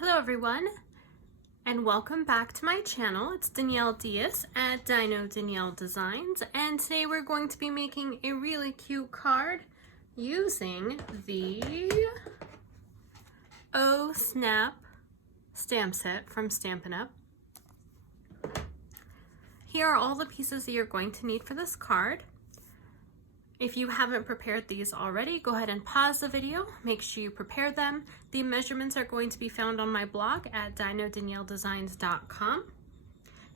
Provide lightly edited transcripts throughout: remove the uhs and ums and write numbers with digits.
Hello everyone, and welcome back to my channel. It's Danielle Diaz at Dino Danielle Designs, and today we're going to be making a really cute card using the Oh Snap stamp set from Stampin' Up. Here are all the pieces that you're going to need for this card. If you haven't prepared these already, go ahead and pause the video. Make sure you prepare them. The measurements are going to be found on my blog at dinodanielledesigns.com.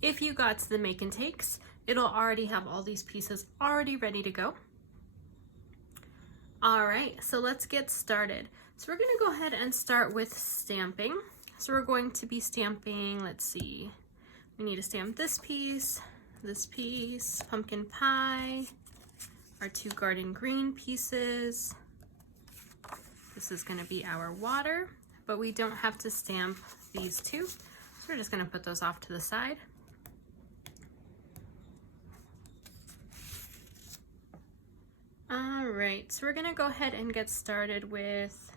If you got to the make and takes, it'll already have all these pieces already ready to go. All right, so let's get started. So we're gonna go ahead and start with stamping. So we're going to be stamping, let's see, we need to stamp this piece, pumpkin pie, our two garden green pieces. This is going to be our water, but we don't have to stamp these two, so we're just going to put those off to the side. All right, so we're going to go ahead and get started with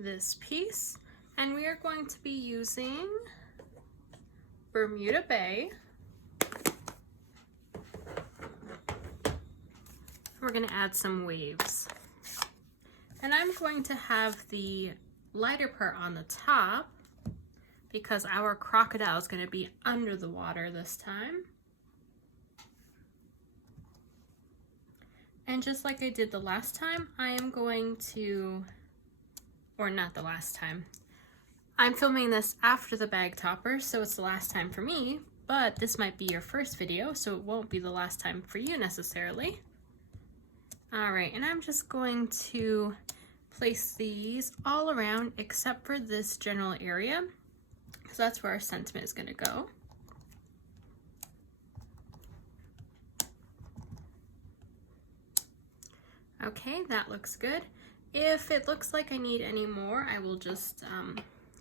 this piece, and we are going to be using Bermuda Bay. We're going to add some waves. And I'm going to have the lighter part on the top because our crocodile is going to be under the water this time. And just like I did the last time, I am going to, or not the last time, I'm filming this after the bag topper, so it's the last time for me, but this might be your first video, so it won't be the last time for you necessarily. All right, and I'm just going to place these all around except for this general area, because that's where our sentiment is going to go. Okay, that looks good. If it looks like I need any more, I will just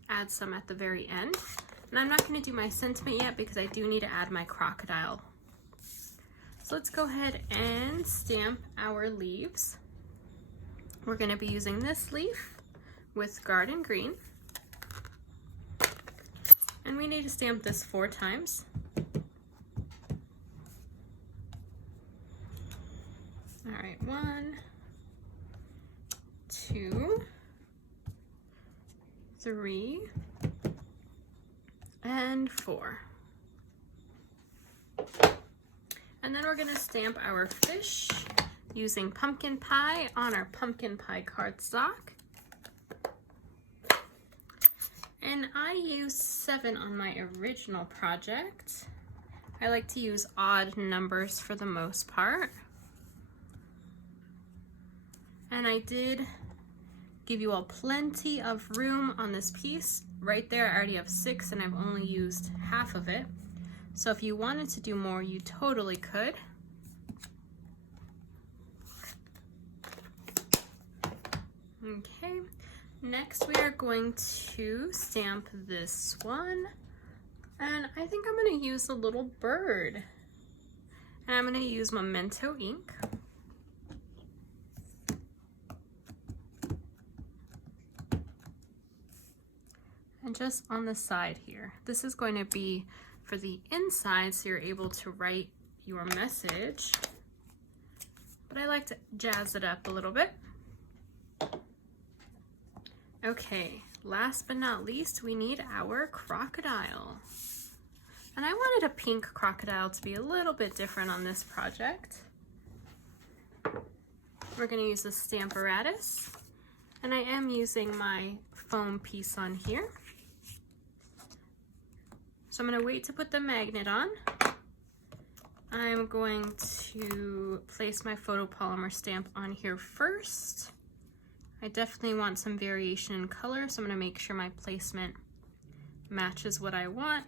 add some at the very end. And I'm not going to do my sentiment yet because I do need to add my crocodile. So let's go ahead and stamp our leaves. We're going to be using this leaf with garden green. And we need to stamp this 4 times. All right, 1, 2, 3, and 4. And then we're going to stamp our fish using pumpkin pie on our pumpkin pie cardstock. And I used 7 on my original project. I like to use odd numbers for the most part. And I did give you all plenty of room on this piece. Right there, I already have 6 and I've only used half of it. So if you wanted to do more, you totally could. Okay, next we are going to stamp this one. And I think I'm going to use a little bird. And I'm going to use Memento ink. And just on the side here. This is going to be for the inside, so you're able to write your message. But I like to jazz it up a little bit. Okay, last but not least, we need our crocodile. And I wanted a pink crocodile to be a little bit different on this project. We're going to use the Stamparatus, and I am using my foam piece on here. So I'm going to wait to put the magnet on. I'm going to place my photopolymer stamp on here first. I definitely want some variation in color, so I'm going to make sure my placement matches what I want.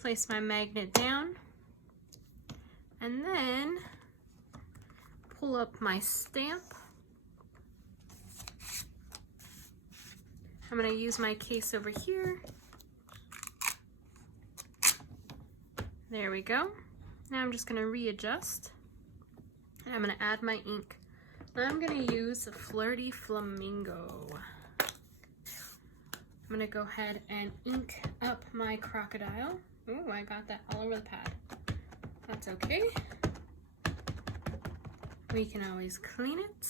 Place my magnet down, and then pull up my stamp. I'm going to use my case over here. There we go. Now I'm just going to readjust, and I'm going to add my ink. Now I'm going to use Flirty Flamingo. I'm gonna go ahead and ink up my crocodile. Ooh, I got that all over the pad. That's okay. We can always clean it.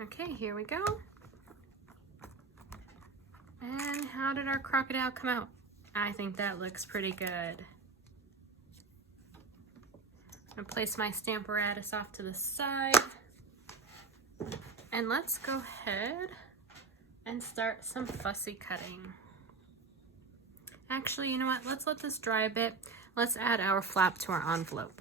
Okay, here we go. And how did our crocodile come out? I think that looks pretty good. I'm gonna place my Stamparatus off to the side. And let's go ahead and start some fussy cutting. Actually, you know what? Let's let this dry a bit. Let's add our flap to our envelope.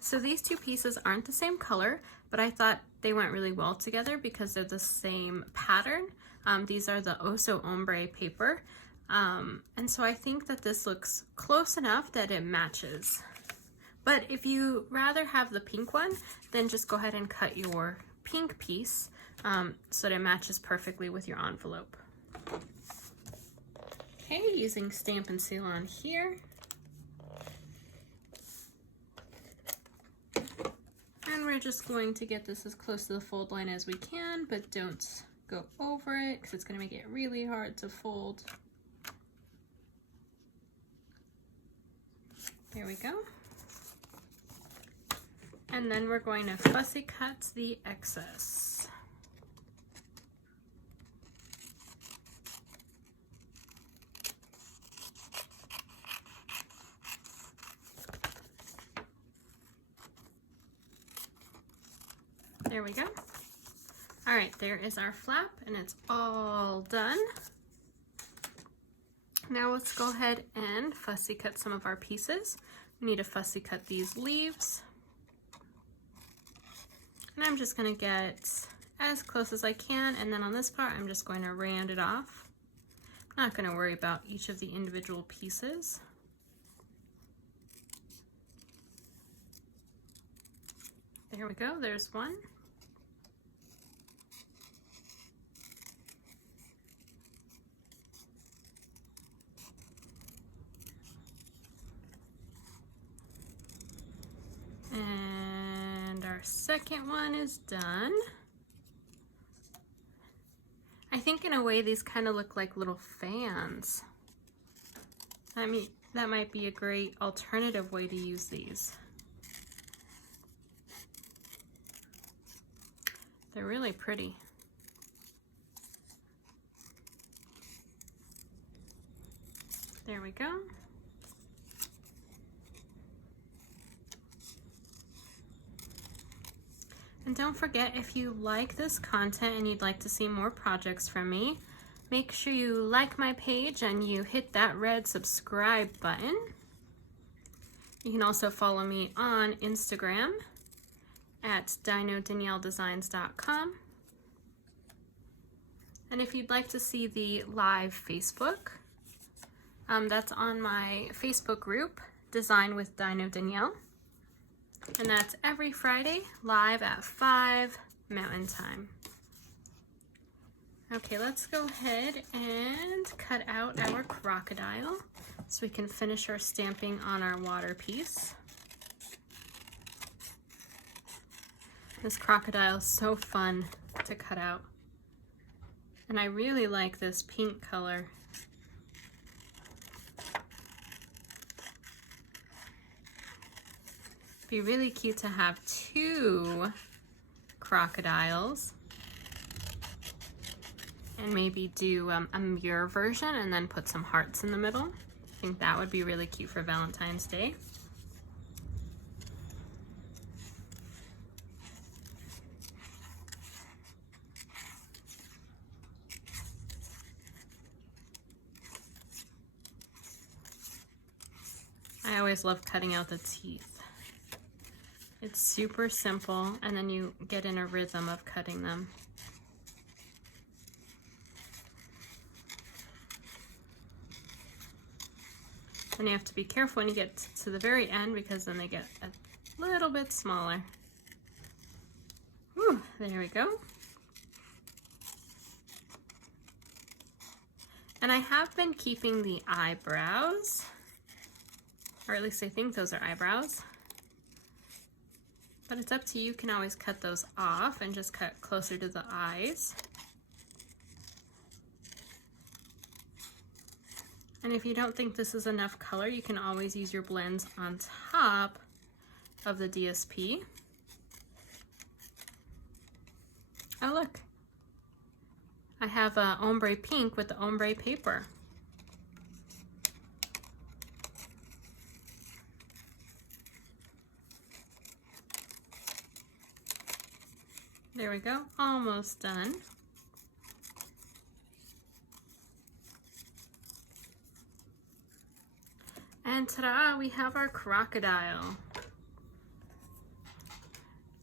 So these two pieces aren't the same color, but I thought they went really well together because they're the same pattern. These are the Oh So Ombre paper. And so I think that this looks close enough that it matches. But if you rather have the pink one, then just go ahead and cut your pink piece so that it matches perfectly with your envelope. Okay, using Stamp and Seal on here. And we're just going to get this as close to the fold line as we can, but don't go over it because it's going to make it really hard to fold. There we go. And then we're going to fussy cut the excess. There we go. All right, there is our flap and it's all done. Now let's go ahead and fussy cut some of our pieces. We need to fussy cut these leaves. And I'm just gonna get as close as I can, and then on this part, I'm just going to round it off. I'm not gonna worry about each of the individual pieces. There we go, there's one. And our second one is done. I think in a way these kind of look like little fans. I mean, that might be a great alternative way to use these. They're really pretty. There we go. And don't forget, if you like this content and you'd like to see more projects from me, make sure you like my page and you hit that red subscribe button. You can also follow me on Instagram at dinodanielledesigns.com. And if you'd like to see the live Facebook, that's on my Facebook group, Design with Dino Danielle. And that's every Friday, live at 5 Mountain Time. Okay, let's go ahead and cut out our crocodile so we can finish our stamping on our water piece. This crocodile is so fun to cut out. And I really like this pink color. Be really cute to have two crocodiles and maybe do a mirror version and then put some hearts in the middle. I think that would be really cute for Valentine's Day. I always love cutting out the teeth. It's super simple, and then you get in a rhythm of cutting them. And you have to be careful when you get to the very end because then they get a little bit smaller. Whew, there we go. And I have been keeping the eyebrows, or at least I think those are eyebrows. but it's up to you. You can always cut those off and just cut closer to the eyes. And if you don't think this is enough color, you can always use your blends on top of the DSP. Oh look, I have a ombre pink with the ombre paper. There we go, almost done. And ta-da, we have our crocodile.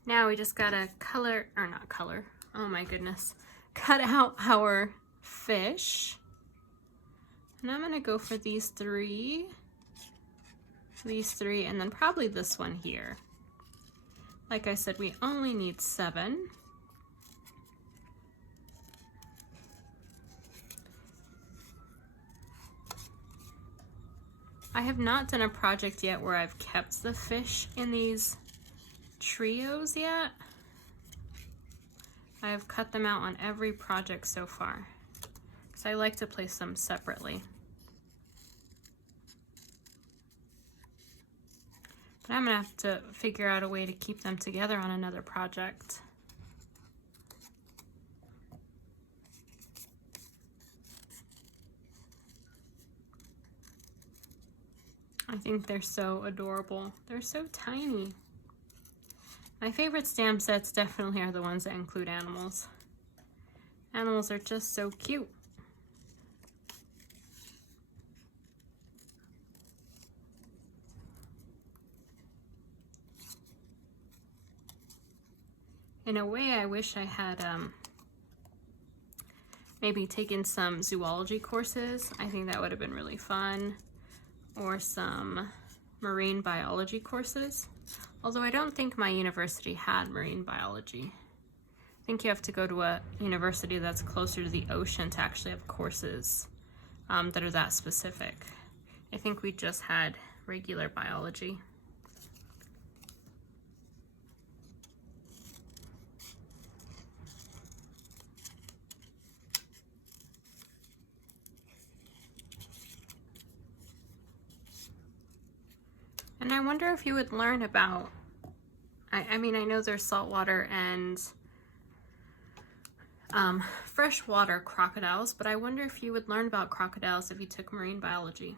Now we just gotta color, or not color, oh my goodness, cut out our fish. And I'm gonna go for these three, and then probably this one here. Like I said, we only need 7. I have not done a project yet where I've kept the fish in these trios yet. I have cut them out on every project so far, because I like to place them separately. But I'm gonna have to figure out a way to keep them together on another project. I think they're so adorable. They're so tiny. My favorite stamp sets definitely are the ones that include animals. Animals are just so cute. In a way, I wish I had maybe taken some zoology courses. I think that would have been really fun. Or some marine biology courses. Although I don't think my university had marine biology. I think you have to go to a university that's closer to the ocean to actually have courses that are that specific. I think we just had regular biology. And I wonder if you would learn about, I mean, I know there's saltwater and freshwater crocodiles, but I wonder if you would learn about crocodiles if you took marine biology.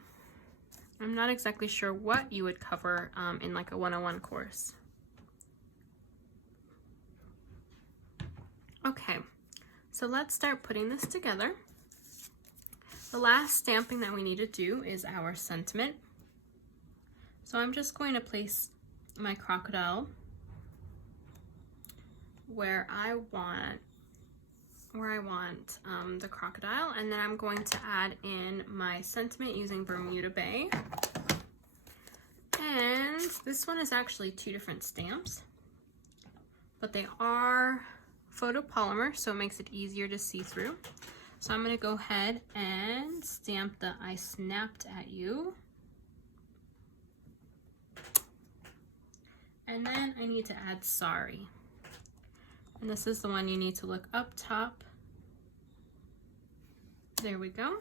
I'm not exactly sure what you would cover in like a 101 course. Okay, so let's start putting this together. The last stamping that we need to do is our sentiment. So I'm just going to place my crocodile where I want the crocodile, and then I'm going to add in my sentiment using Bermuda Bay. And this one is actually 2 different stamps, but they are photopolymer, so it makes it easier to see through. So I'm going to go ahead and stamp the I snapped at you. And then I need to add sorry. And this is the one you need to look up top. There we go.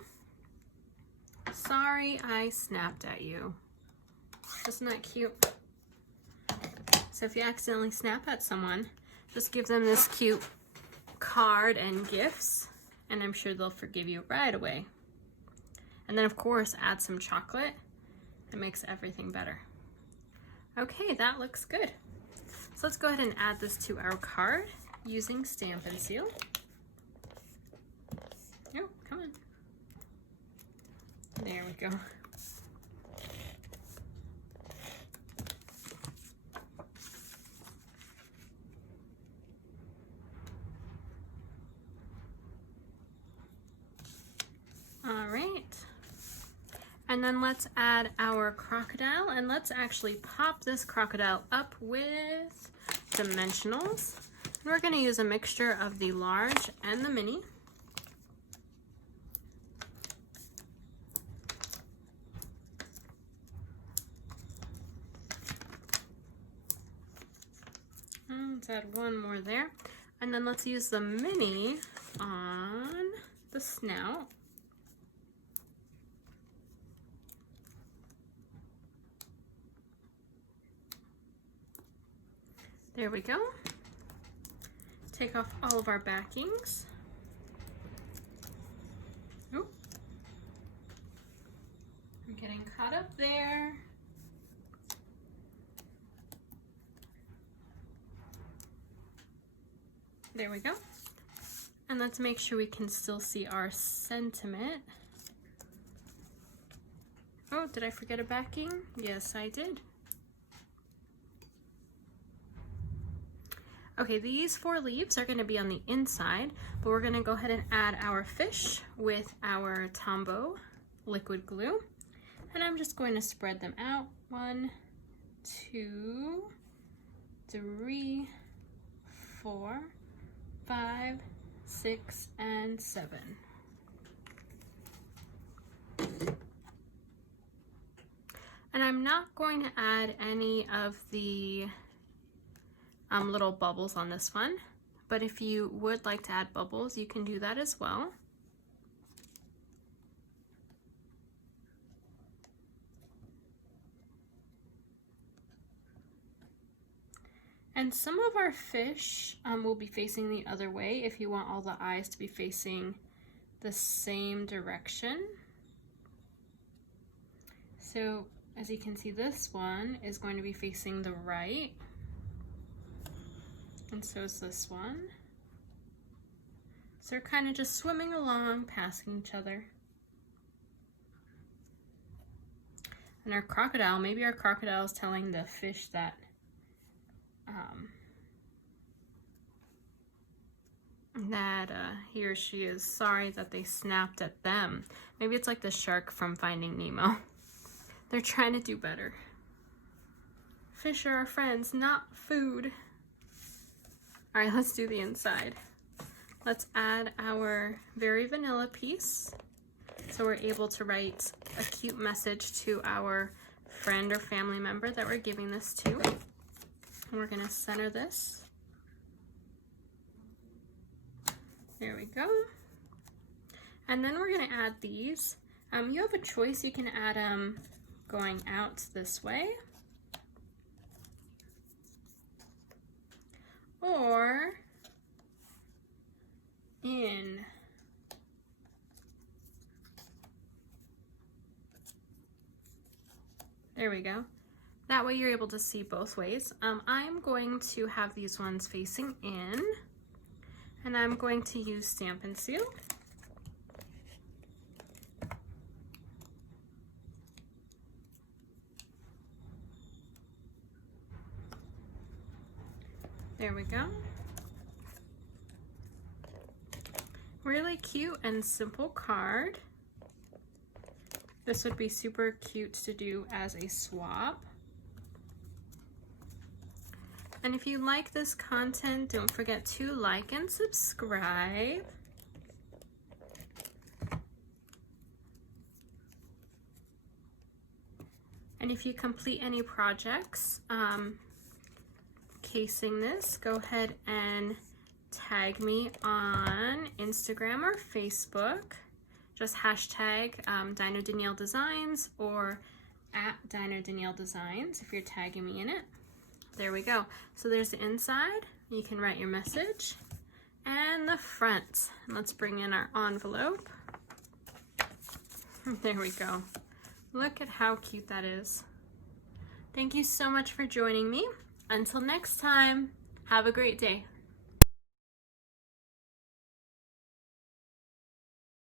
Sorry, I snapped at you. Isn't that cute? So if you accidentally snap at someone, just give them this cute card and gifts, and I'm sure they'll forgive you right away. And then of course, add some chocolate. It makes everything better. Okay, that looks good. So let's go ahead and add this to our card using Stampin' Seal. Oh, come on. There we go. All right. And then let's add our crocodile, and let's actually pop this crocodile up with dimensionals. And we're going to use a mixture of the large and the mini. Let's add one more there. And then let's use the mini on the snout. There we go. Take off all of our backings. Oh, I'm getting caught up there. There we go. And let's make sure we can still see our sentiment. Oh, did I forget a backing? Yes, I did. Okay, these 4 leaves are going to be on the inside, but we're going to go ahead and add our fish with our Tombow liquid glue. And I'm just going to spread them out. 1, 2, 3, 4, 5, 6, and 7. And I'm not going to add any of the little bubbles on this one, but if you would like to add bubbles, you can do that as well. And some of our fish will be facing the other way if you want all the eyes to be facing the same direction. So as you can see, this one is going to be facing the right. And so is this one. So they're kind of just swimming along, passing each other. And our crocodile, maybe our crocodile is telling the fish that he or she is sorry that they snapped at them. Maybe it's like the shark from Finding Nemo. They're trying to do better. Fish are our friends, not food. All right, let's do the inside. Let's add our very vanilla piece so we're able to write a cute message to our friend or family member that we're giving this to. And we're gonna center this. There we go. And then we're gonna add these. You have a choice. You can add them going out this way, or in. There we go. That way you're able to see both ways. I'm going to have these ones facing in, and I'm going to use Stampin' Seal. There we go. Really cute and simple card. This would be super cute to do as a swap. And if you like this content, don't forget to like and subscribe. And if you complete any projects casing this, go ahead and tag me on Instagram or Facebook. Just hashtag Dino Danielle Designs or @Dino Danielle Designs if you're tagging me in it. There we go. So there's the inside. You can write your message. And the front. Let's bring in our envelope. There we go. Look at how cute that is. Thank you so much for joining me. Until next time, have a great day.